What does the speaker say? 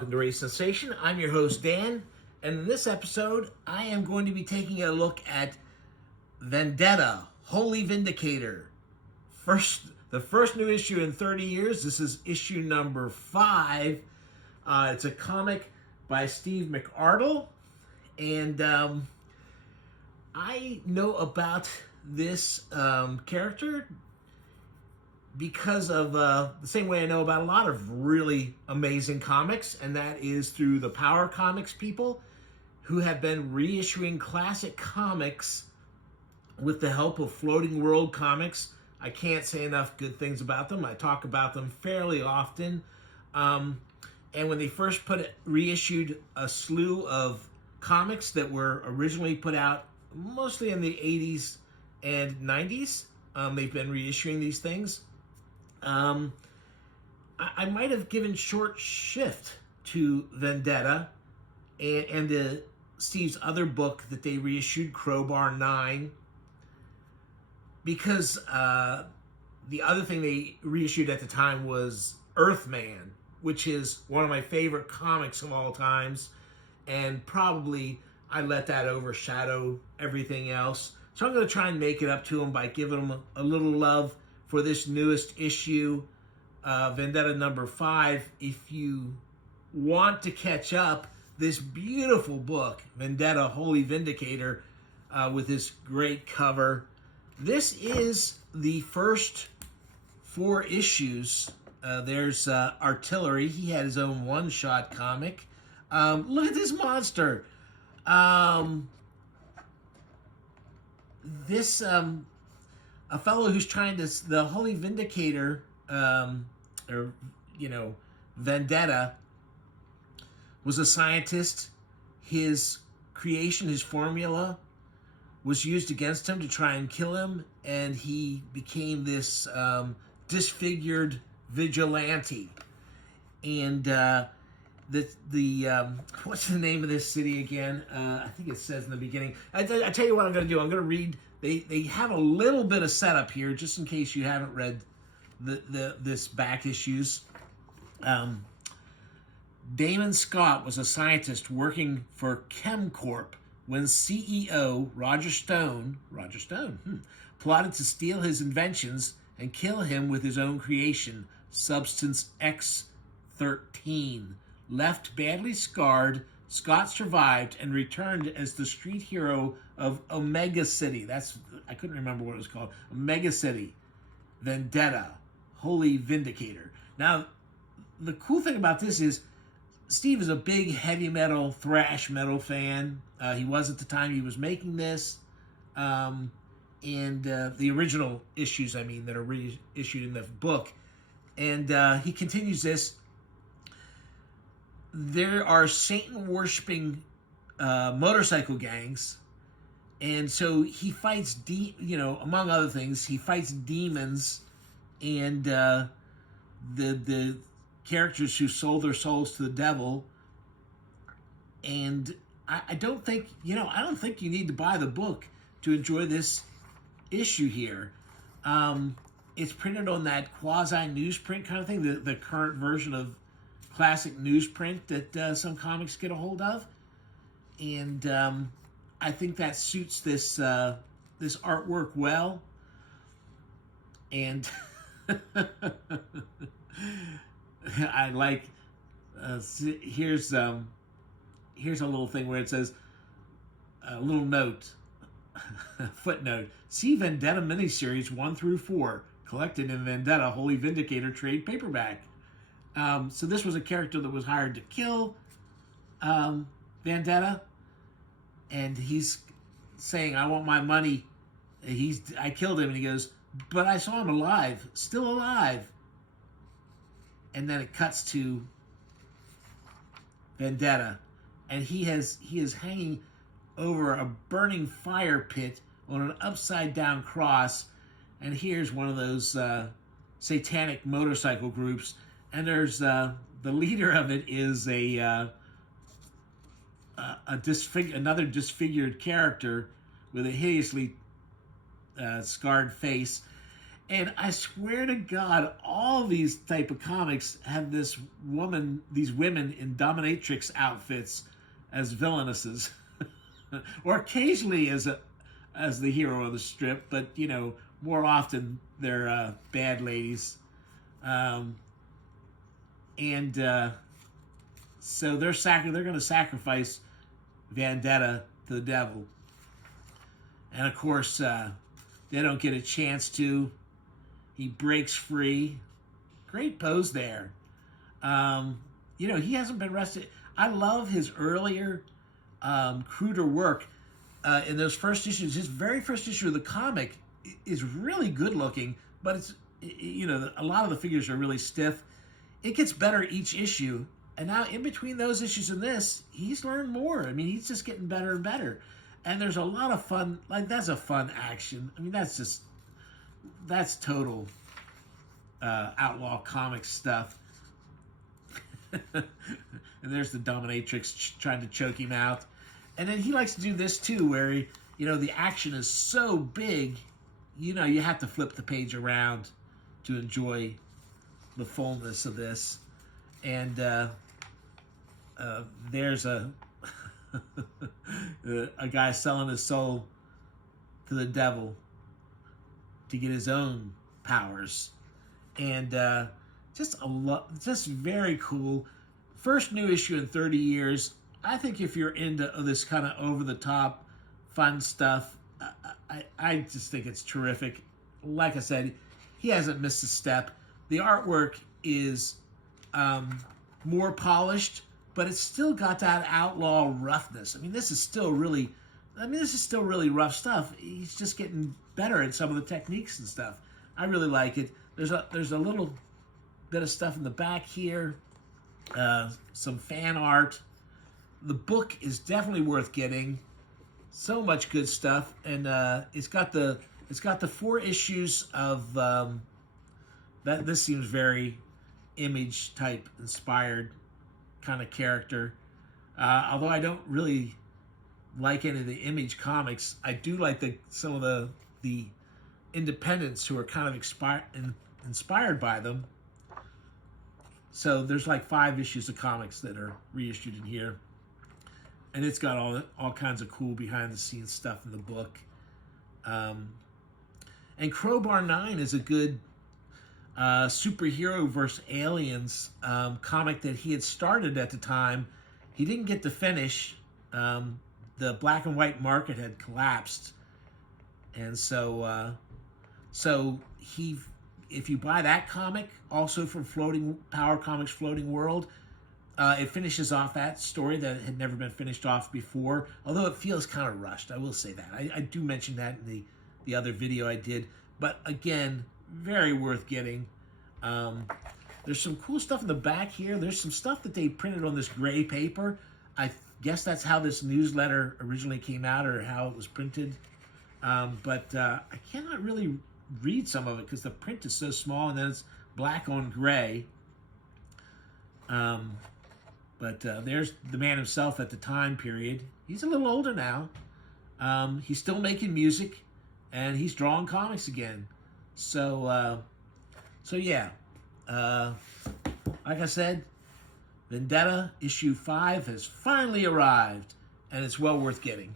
welcome to Race Sensation. I'm your host, Dan, and in this episode, I am going to be taking a look at Vendetta, Holy Vindicator. The first new issue in 30 years. This is issue number 5. It's a comic by Steve McArdle, and I know about this character because of the same way I know about a lot of really amazing comics, and that is through the Power Comics people who have been reissuing classic comics with the help of Floating World Comics. I can't say enough good things about them. I talk about them fairly often. And when they first reissued a slew of comics that were originally put out mostly in the 80s and 90s, they've been reissuing these things. I might have given short shift to Vendetta and Steve's other book that they reissued, Crowbar 9, because the other thing they reissued at the time was Earthman, which is one of my favorite comics of all times, and probably I let that overshadow everything else. So I'm going to try and make it up to him by giving him a little love for this newest issue, Vendetta number 5. If you want to catch up, this beautiful book, Vendetta Holy Vindicator, with this great cover. This is the first 4 issues. There's Artillery. He had his own one-shot comic. Look at this monster. This a fellow who's trying to, the Holy Vindicator, Vendetta, was a scientist. His creation, his formula, was used against him to try and kill him, and he became this disfigured vigilante. And what's the name of this city again? I think it says in the beginning. I tell you what I'm going to do. I'm going to read. They have a little bit of setup here, just in case you haven't read this back issues. Damon Scott was a scientist working for ChemCorp when CEO Roger Stone plotted to steal his inventions and kill him with his own creation, Substance X-13. Left badly scarred, Scott survived and returned as the street hero of Omega City. I couldn't remember what it was called. Omega City. Vendetta. Holy Vindicator. Now, the cool thing about this is Steve is a big heavy metal, thrash metal fan. He was at the time he was making this. And the original issues, that are reissued in the book. And he continues this. There are Satan-worshipping motorcycle gangs, and so he fights, among other things, he fights demons and the characters who sold their souls to the devil. And I don't think you need to buy the book to enjoy this issue here. It's printed on that quasi-newsprint kind of thing, the current version of classic newsprint that some comics get a hold of, and I think that suits this artwork well. And I like here's a little thing where it says a little note, footnote: see Vendetta miniseries 1 through 4 collected in Vendetta Holy Vindicator trade paperback. So this was a character that was hired to kill Vendetta, and he's saying, I want my money. I killed him, and he goes, but I saw him alive, still alive. And then it cuts to Vendetta, and he is hanging over a burning fire pit on an upside down cross, and here's one of those satanic motorcycle groups. And there's the leader of it is another disfigured character with a hideously scarred face, And I swear to God, all these type of comics have these women in dominatrix outfits as villainesses, or occasionally as the hero of the strip, but you know, more often they're bad ladies. And so they're going to sacrifice Vendetta to the devil, and of course they don't get a chance to. He breaks free. Great pose there. You know, he hasn't been arrested. I love his earlier, cruder work in those first issues. His very first issue of the comic is really good looking, but it's, you know, a lot of the figures are really stiff. It gets better each issue. And now in between those issues and this, he's learned more. I mean, he's just getting better and better. And there's a lot of fun, like that's a fun action. I mean, that's total outlaw comic stuff. And there's the dominatrix trying to choke him out. And then he likes to do this too, where he, you know, the action is so big, you know, you have to flip the page around to enjoy the fullness of this. And there's a a guy selling his soul to the devil to get his own powers, and just very cool. First new issue in 30 years. I think if you're into this kind of over-the-top fun stuff, I just think it's terrific. Like I said, he hasn't missed a step. The artwork is more polished, but it's still got that outlaw roughness. I mean, this is still really rough stuff. He's just getting better at some of the techniques and stuff. I really like it. There's a little bit of stuff in the back here, some fan art. The book is definitely worth getting. So much good stuff, and it's got the 4 issues of that. This seems very Image type inspired kind of character. Although I don't really like any of the Image comics, I do like some of the independents who are kind of inspired by them. So there's like 5 issues of comics that are reissued in here, and it's got all kinds of cool behind the scenes stuff in the book. And Crowbar 9 is a good superhero versus aliens comic that he had started at the time. He didn't get to finish. The black and white market had collapsed, and so if you buy that comic, also from Power Comics Floating World, it finishes off that story that had never been finished off before. Although it feels kind of rushed, I will say that. I do mention that in the other video I did, but again, very worth getting. There's some cool stuff in the back here. There's some stuff that they printed on this gray paper. I guess that's how this newsletter originally came out, or how it was printed. But I cannot really read some of it because the print is so small, and then it's black on gray. But there's the man himself at the time period. He's a little older now. He's still making music, and he's drawing comics again. So yeah, like I said, Vendetta issue 5 has finally arrived, and it's well worth getting.